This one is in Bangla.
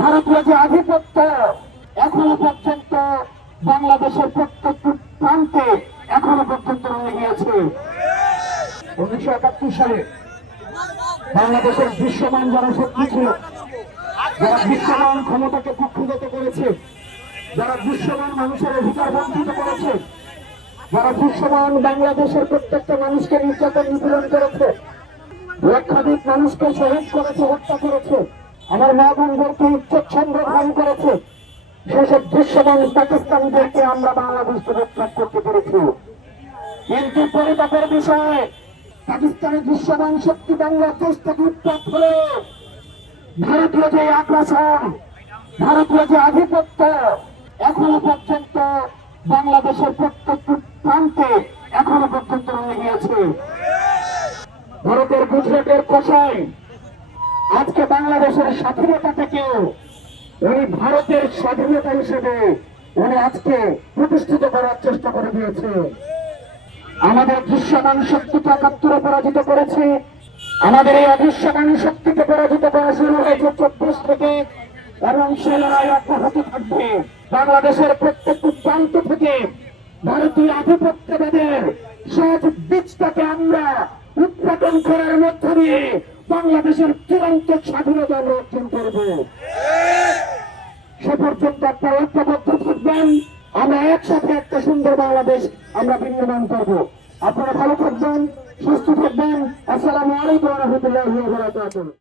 ভারতীয় যে আধিপত্য এখনো পর্যন্ত বাংলাদেশের প্রত্যেকটি প্রান্তে এখনো পর্যন্ত রয়ে গিয়েছে। 1971 সালে বাংলাদেশের দৃশ্যমান যারা শক্তি ছিল, যারা দৃশ্যমান ক্ষমতাকে কুক্ষিগত করেছে, যারা দৃশ্যমান মানুষের অধিকার বঞ্চিত করেছে, যারা দৃশ্যমান বাংলাদেশের প্রত্যেকটা মানুষকে নির্যাতন নিপীড়ন করেছে, লক্ষাধিক মানুষকে শহীদ করেছে, হত্যা করেছে, আমার মা বোনদেরকে ইচ্ছাচ্ছন্দ গ্রহণ করেছে, সেসব দৃশ্যমান পাকিস্তানিদেরকে আমরা বাংলাদেশ থেকে উৎখাত করতে পেরেছি। কিন্তু পরিতাপের বিষয়, পাকিস্তানের দৃশ্যমান শক্তি বাংলাদেশ থেকে উৎখাত হলে ভারতীয় যে আগ্রাসন, ভারতীয় যে আধিপত্য এখনো পর্যন্ত বাংলাদেশের প্রত্যেকটি প্রান্তে এখনো পর্যন্ত রয়ে গিয়েছে। ভারতের গুজরাটের কসাই আজকে বাংলাদেশের স্বাধীনতাটাকেও উনি ভারতের স্বাধীনতা হিসেবে উনি আজকে প্রতিষ্ঠিত করার চেষ্টা করে দিয়েছে। আমাদের দৃশ্যমান শক্তিকে ৭১ পরাজিত করেছে। আমাদের এই অদৃশ্যমান শক্তিকে পরাজিত করা শুরু হয়েছে ২৪ থেকে, এবং সে লড়াই অব্যাহত থাকবে। বাংলাদেশের প্রত্যেকটি প্রান্ত থেকে ভারতীয় আধিপত্যবাদের সহজ বীজটাকে আমরা উৎপাদন করার মধ্য দিয়ে বাংলাদেশের চূড়ান্ত স্বাধীনতা অর্জন করব। সে পর্যন্ত আপনারা ঐক্যবদ্ধ থাকবেন, আমরা একসাথে একটা সুন্দর বাংলাদেশ আমরা বিনির্মাণ করব। আপনারা ভালো থাকবেন, সুস্থ থাকবেন। আসসালামু আলাইকুম ওয়া রাহমাতুল্লাহি ওয়া বারাকাতুহু।